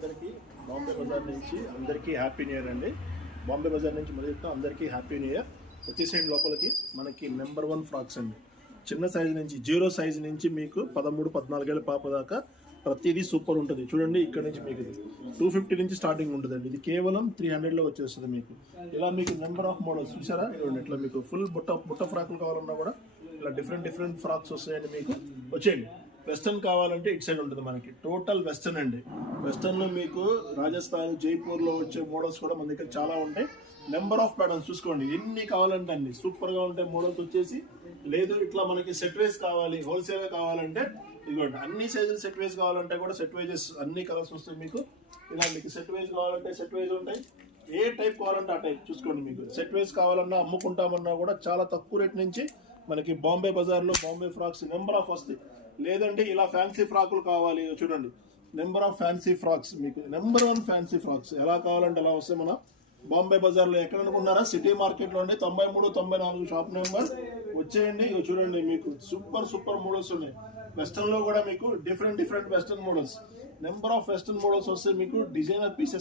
అందరికీ బాంబే బజార్ నుంచి అందరికీ హ్యాపీ న్యూ ఇయర్ అండి. బాంబే బజార్ నుంచి మళ్ళీ అందరికీ హ్యాపీ న్యూ ఇయర్. వచ్చేసేయండి లోపలికి. మనకి నెంబర్ 1 ఫ్రాక్స్ అండి. చిన్న సైజు నుంచి 0 సైజు నుంచి మీకు 13-14 ఏళ్ళ పాప దాకా ప్రతిదీ సూపర్ ఉంటుంది. చూడండి ఇక్కడ నుంచి మీకు ఇది 250 నుంచి స్టార్టింగ్ ఉంటుందండి. ఇది కేవలం 300లో వచ్చేస్తుంది మీకు. ఇలా మీకు నెంబర్ ఆఫ్ మోడల్స్ చూసారా, ఇట్లా మీకు ఫుల్ బుట్ట ఫ్రాక్లు కావాలన్నా కూడా ఇలా డిఫరెంట్ ఫ్రాక్స్ వస్తాయండి. మీకు వచ్చేయండి. వెస్టర్న్ కావాలంటే ఇటు సైడ్ ఉంటుంది మనకి. టోటల్ వెస్టర్న్ అండి. వెస్టర్న్లో మీకు రాజస్థాన్, జైపూర్లో వచ్చే మోడల్స్ కూడా మన దగ్గర చాలా ఉంటాయి. నెంబర్ ఆఫ్ ప్యాటర్న్స్ చూసుకోండి, ఎన్ని కావాలంటే అన్ని సూపర్గా ఉంటాయి మోడల్స్ వచ్చేసి. లేదు ఇట్లా మనకి సెట్ వైజ్ కావాలి, హోల్సేల్గా కావాలంటే ఇదిగోండి. అన్ని సైజులు సెట్ వైజ్ కావాలంటే కూడా సెట్ వైజెస్ అన్ని కలర్స్ వస్తాయి మీకు. ఇలా మీకు సెట్ వైజ్ కావాలంటే సెట్ వైజ్ ఉంటాయి. ఏ టైప్ కావాలంటే ఆ టైప్ చూసుకోండి. మీకు సెట్ వైజ్ కావాలన్నా అమ్ముకుంటామన్నా కూడా చాలా తక్కువ రేట్ నుంచి మనకి బాంబే బజార్లో బాంబే ఫ్రాక్స్ నెంబర్ ఆఫ్ వస్తాయి. లేదంటే ఇలా ఫ్యాన్సీ ఫ్రాకులు కావాలి, చూడండి నెంబర్ ఆఫ్ ఫ్యాన్సీ ఫ్రాక్స్ మీకు. నెంబర్ 1 ఫ్యాన్సీ ఫ్రాక్స్ ఎలా కావాలంటే అలా వస్తాయి మన బాంబే బజార్లో. ఎక్కడ అనుకున్నారా, సిటీ మార్కెట్లో ఉండే 93-94 షాప్ నెంబర్. వచ్చేయండి. ఇవి చూడండి మీకు సూపర్ మోడల్స్ ఉన్నాయి. వెస్టర్న్ లో కూడా మీకు different western models. Number of western models వస్తే మీకు డిజైనర్ పీసెస్